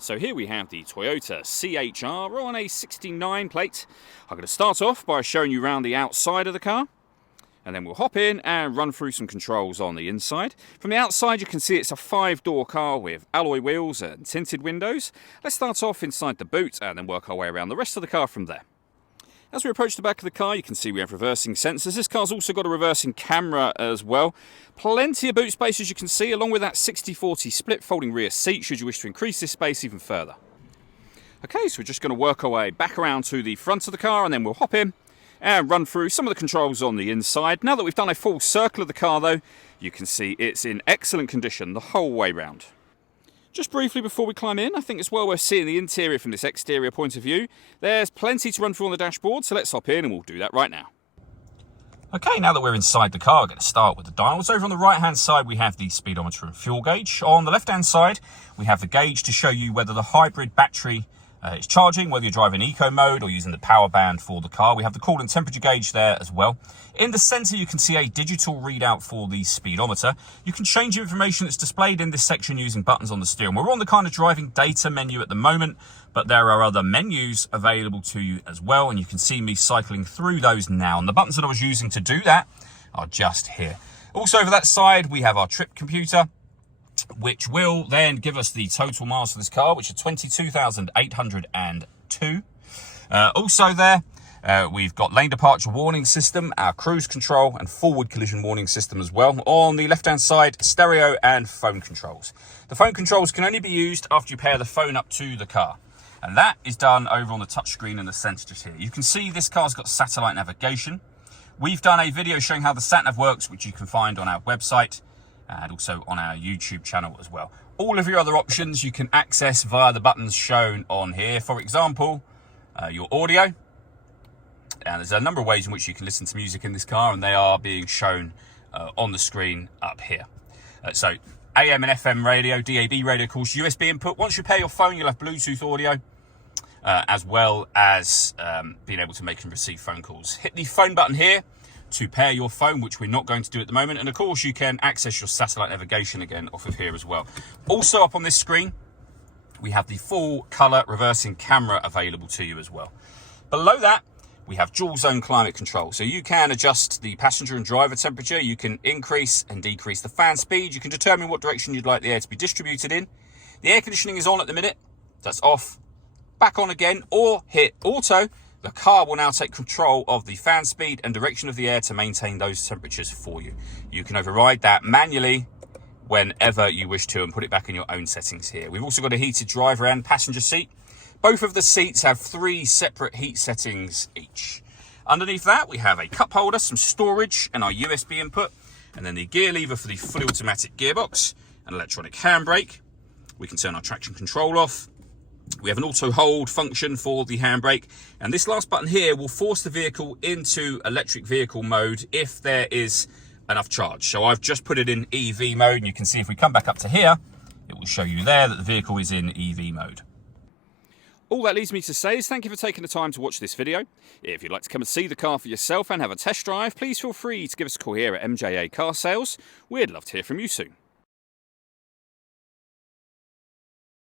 So here we have the Toyota CHR on a 69 plate. I'm going to start off by showing you around the outside of the car, and then we'll hop in and run through some controls on the inside. From the outside you can see it's a 5-door car with alloy wheels and tinted windows. Let's start off inside the boot and then work our way around the rest of the car from there. As we approach the back of the car, you can see we have reversing sensors. This car's also got a reversing camera as well. Plenty of boot space, as you can see, along with that 60-40 split folding rear seat should you wish to increase this space even further. Okay, so we're just going to work our way back around to the front of the car and then we'll hop in and run through some of the controls on the inside. Now that we've done a full circle of the car though, you can see it's in excellent condition the whole way round. Just briefly before we climb in, I think it's well worth seeing the interior from this exterior point of view. There's plenty to run through on the dashboard, so let's hop in and we'll do that right now. Okay, now that we're inside the car, I'm going to start with the dials. Over on the right-hand side, we have the speedometer and fuel gauge. On the left-hand side, we have the gauge to show you whether the hybrid battery is charging, whether you're driving eco mode or using the power band for the car. We have the coolant temperature gauge there as well. In the center, you can see a digital readout for the speedometer. You can change information that's displayed in this section using buttons on the steering. We're on the kind of driving data menu at the moment, but there are other menus available to you as well, and you can see me cycling through those now. And the buttons that I was using to do that are just here. Also over that side, we have our trip computer, which will then give us the total miles for this car, which are 22,802. Also there, we've got lane departure warning system, our cruise control and forward collision warning system as well. On the left-hand side, stereo and phone controls. The phone controls can only be used after you pair the phone up to the car. And that is done over on the touchscreen in the center just here. You can see this car's got satellite navigation. We've done a video showing how the sat-nav works, which you can find on our website and also on our YouTube channel as well. All of your other options you can access via the buttons shown on here. For example, your audio. And there's a number of ways in which you can listen to music in this car, and they are being shown on the screen up here. So AM and FM radio, DAB radio, of course, USB input. Once you pair your phone, you'll have Bluetooth audio, as well as being able to make and receive phone calls. Hit the phone button here to pair your phone, which we're not going to do at the moment. And of course, you can access your satellite navigation again off of here as well. Also up on this screen, we have the full color reversing camera available to you as well. Below that, we have dual zone climate control. So you can adjust the passenger and driver temperature. You can increase and decrease the fan speed. You can determine what direction you'd like the air to be distributed in. The air conditioning is on at the minute. That's off, back on again, or hit auto. The car will now take control of the fan speed and direction of the air to maintain those temperatures for you. You can override that manually whenever you wish to and put it back in your own settings here. We've also got a heated driver and passenger seat. Both of the seats have 3 separate heat settings each. Underneath that, we have a cup holder, some storage, and our USB input, and then the gear lever for the fully automatic gearbox, an electronic handbrake. We can turn our traction control off. We have an auto hold function for the handbrake, and this last button here will force the vehicle into electric vehicle mode if there is enough charge. So I've just put it in EV mode, and you can see if we come back up to here, it will show you there that the vehicle is in EV mode. All that leaves me to say is thank you for taking the time to watch this video. If you'd like to come and see the car for yourself and have a test drive, please feel free to give us a call here at MJA Car Sales. We'd love to hear from you soon.